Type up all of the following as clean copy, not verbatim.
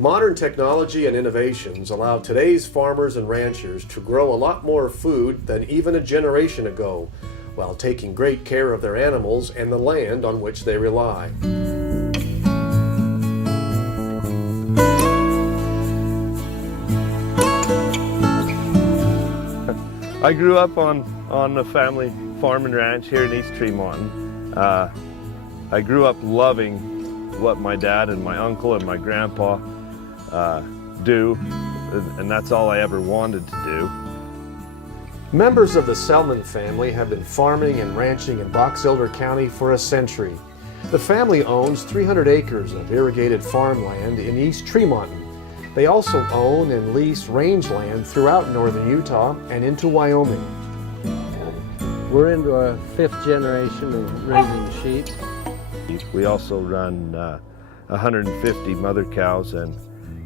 Modern technology and innovations allow today's farmers and ranchers to grow a lot more food than even a generation ago, while taking great care of their animals and the land on which they rely. I grew up on a family farm and ranch here in East Tremont. I grew up loving what my dad and my uncle and my grandpa do, and that's all I ever wanted to do. Members of the Selman family have been farming and ranching in Box Elder County for a century. The family owns 300 acres of irrigated farmland in East Tremont. They also own and lease rangeland throughout northern Utah and into Wyoming. We're into our 5th generation of raising sheep. We also run 150 mother cows and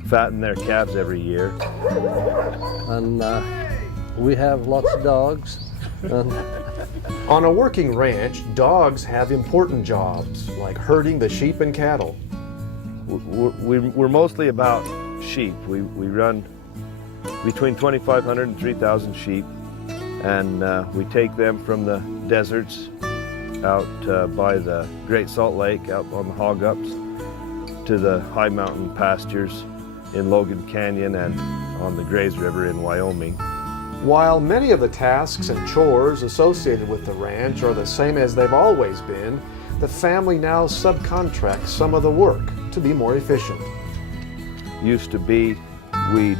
fatten their calves every year. And we have lots of dogs. On a working ranch, dogs have important jobs, like herding the sheep and cattle. We're mostly about sheep. We run between 2,500 and 3,000 sheep, and we take them from the deserts out by the Great Salt Lake, out on the hog ups, to the high mountain pastures in Logan Canyon and on the Grays River in Wyoming. While many of the tasks and chores associated with the ranch are the same as they've always been, the family now subcontracts some of the work to be more efficient. Used to be we'd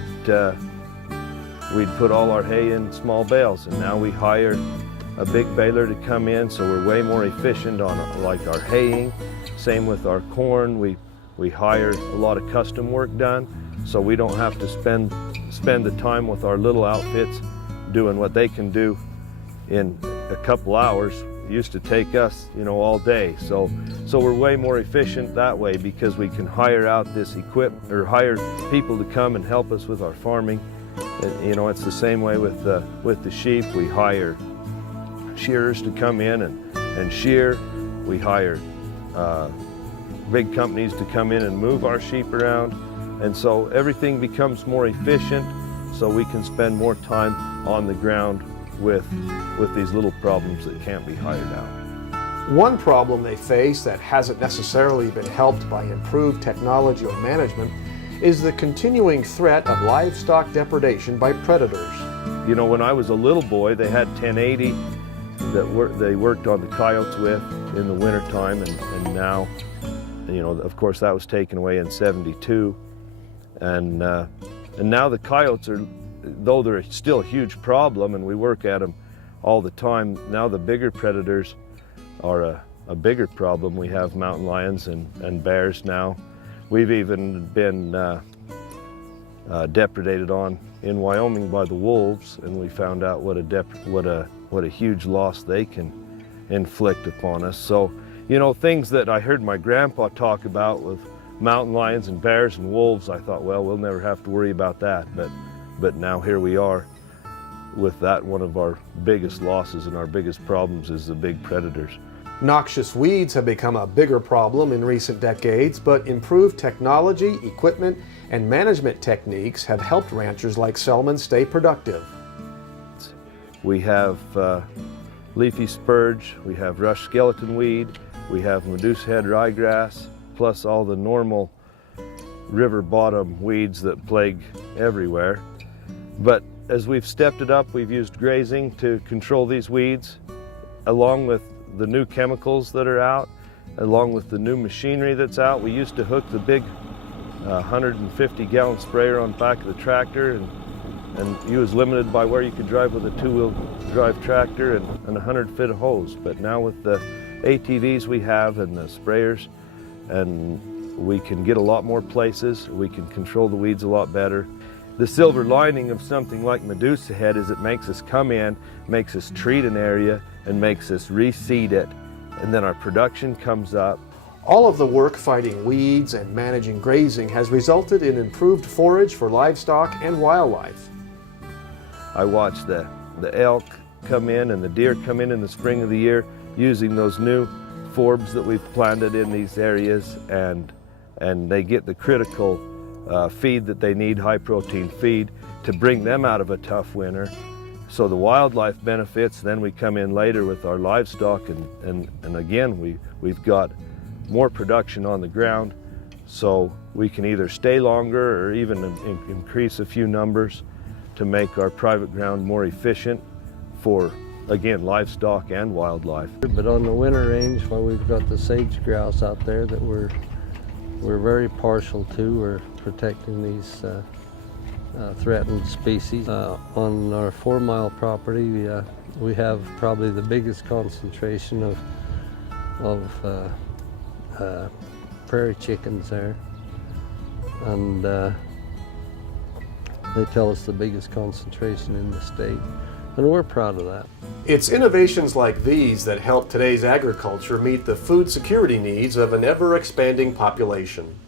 put all our hay in small bales, and now we hire a big baler to come in, so we're way more efficient on like our haying. Same with our corn. We hire a lot of custom work done, so we don't have to spend the time with our little outfits doing what they can do in a couple hours. It used to take us, all day. So we're way more efficient that way because we can hire out this equipment or hire people to come and help us with our farming. It's the same way with the sheep. We hire shearers to come in and shear. We hire big companies to come in and move our sheep around. And so everything becomes more efficient, so we can spend more time on the ground with these little problems that can't be hired out. One problem they face that hasn't necessarily been helped by improved technology or management is the continuing threat of livestock depredation by predators. When I was a little boy, they had 1080 that they worked on the coyotes with in the wintertime, and now, of course, that was taken away in '72. And now the coyotes are, though they're still a huge problem and we work at them all the time, now the bigger predators are a bigger problem. We have mountain lions and bears now. We've even been depredated on in Wyoming by the wolves, and we found out what a huge loss they can inflict upon us. So, things that I heard my grandpa talk about with mountain lions and bears and wolves, I thought, well, we'll never have to worry about that. But now here we are with that. One of our biggest losses and our biggest problems is the big predators. Noxious weeds have become a bigger problem in recent decades, but improved technology, equipment, and management techniques have helped ranchers like Selman stay productive. We have leafy spurge, we have rush skeleton weed, we have Medusa head ryegrass, plus all the normal river bottom weeds that plague everywhere. But as we've stepped it up, we've used grazing to control these weeds, along with the new chemicals that are out, along with the new machinery that's out. We used to hook the big 150-gallon sprayer on the back of the tractor, and you was limited by where you could drive with a two-wheel drive tractor and 100-foot of hose. But now with the ATVs we have and the sprayers, and we can get a lot more places, we can control the weeds a lot better. The silver lining of something like Medusa head is it makes us come in, makes us treat an area, and makes us reseed it, and then our production comes up. All of the work fighting weeds and managing grazing has resulted in improved forage for livestock and wildlife. I watch the elk come in and the deer come in the spring of the year using those new forbs that we've planted in these areas, and they get the critical feed that they need, high protein feed, to bring them out of a tough winter. So the wildlife benefits, then we come in later with our livestock, and again, we've got more production on the ground, so we can either stay longer or even increase a few numbers to make our private ground more efficient for, again, livestock and wildlife. But on the winter range, well, we've got the sage grouse out there that we're very partial to. We're protecting these threatened species. On our 4-mile property, we have probably the biggest concentration of prairie chickens there, and they tell us the biggest concentration in the state, and we're proud of that. It's innovations like these that help today's agriculture meet the food security needs of an ever-expanding population.